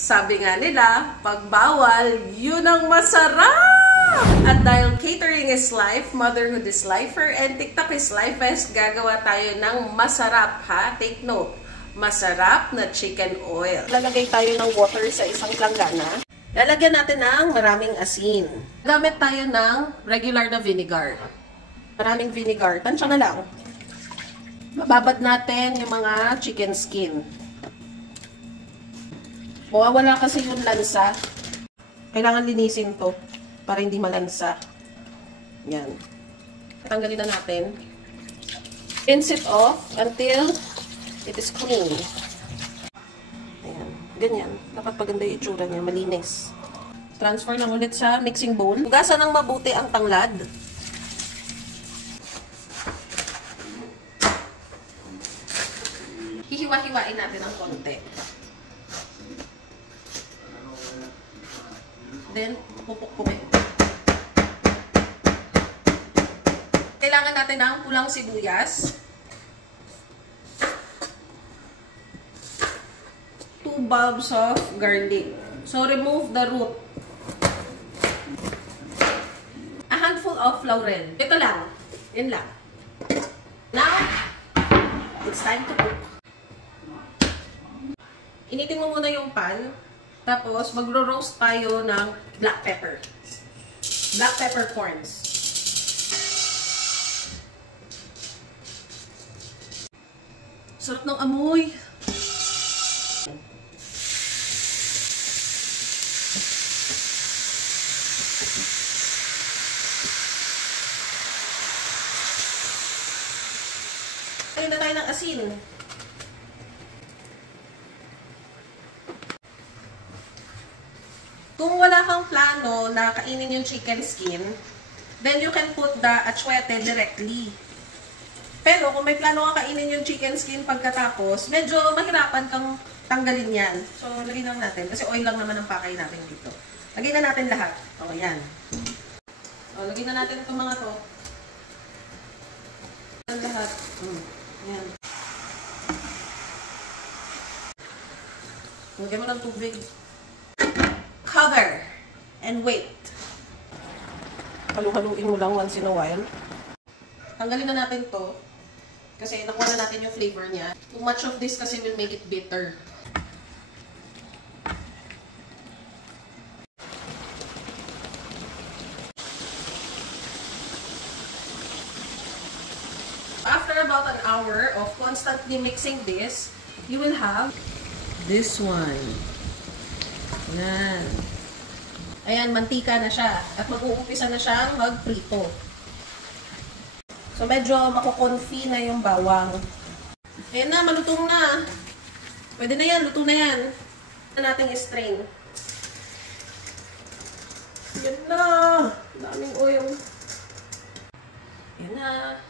Sabi nga nila, pag bawal, yun ang masarap! At dahil catering is life, motherhood is lifer, and TikTok is lifest, gagawa tayo ng masarap, ha? Take note, masarap na chicken oil. Lalagay tayo ng water sa isang planggana. Lalagyan natin ng maraming asin. Gamit tayo ng regular na vinegar. Maraming vinegar. Tansya na lang. Mababad natin yung mga chicken skin. Mawawala kasi yung lansa. Kailangan linisin to para hindi malansa. Yan. Tanggalin na natin. Rinse it off until it is clean. Ayan. Ganyan. Dapat paganda yung itsura niya. Malinis. Transfer lang ulit sa mixing bowl. Hugasan ng mabuti ang tanglad. Hihiwa-hiwain natin ng konti. Then, pupuk-pukin. Kailangan natin ng pulang sibuyas. 2 bulbs of garlic. So, remove the root. A handful of laurel. Ito lang. Yan lang. Now, it's time to cook. Initin mo muna yung pan. Tapos, magro-roast tayo ng black pepper. Black pepper corns. Sarap ng amoy. Tayo na tayo ng asin. Kung wala kang plano na kainin yung chicken skin, then you can put the atsuete directly. Pero kung may plano ka kainin yung chicken skin pagkatapos, medyo mahirapan kang tanggalin yan. So, lagyan lang natin. Kasi oil lang naman ang pakay natin dito. Lagyan na natin lahat. O, yan. O, lagyan na natin itong mga to. Lahat. Yan. Lagyan mo ng tubig. Cover and wait. Halu-haluin mo lang once in a while. Tanggalin na natin to kasi nakuha na natin yung flavor niya. Too much of this kasi will make it bitter. After about an hour of constantly mixing this, you will have this one. Yan. Ayan, mantika na siya. At mag-uumpisa na siyang mag-prito. So, medyo makukonfi na yung bawang. Ayan na, malutong na. Pwede na yan, luto na yan. Ito natin i-strain. Yan na. Daming oil. Ayan na.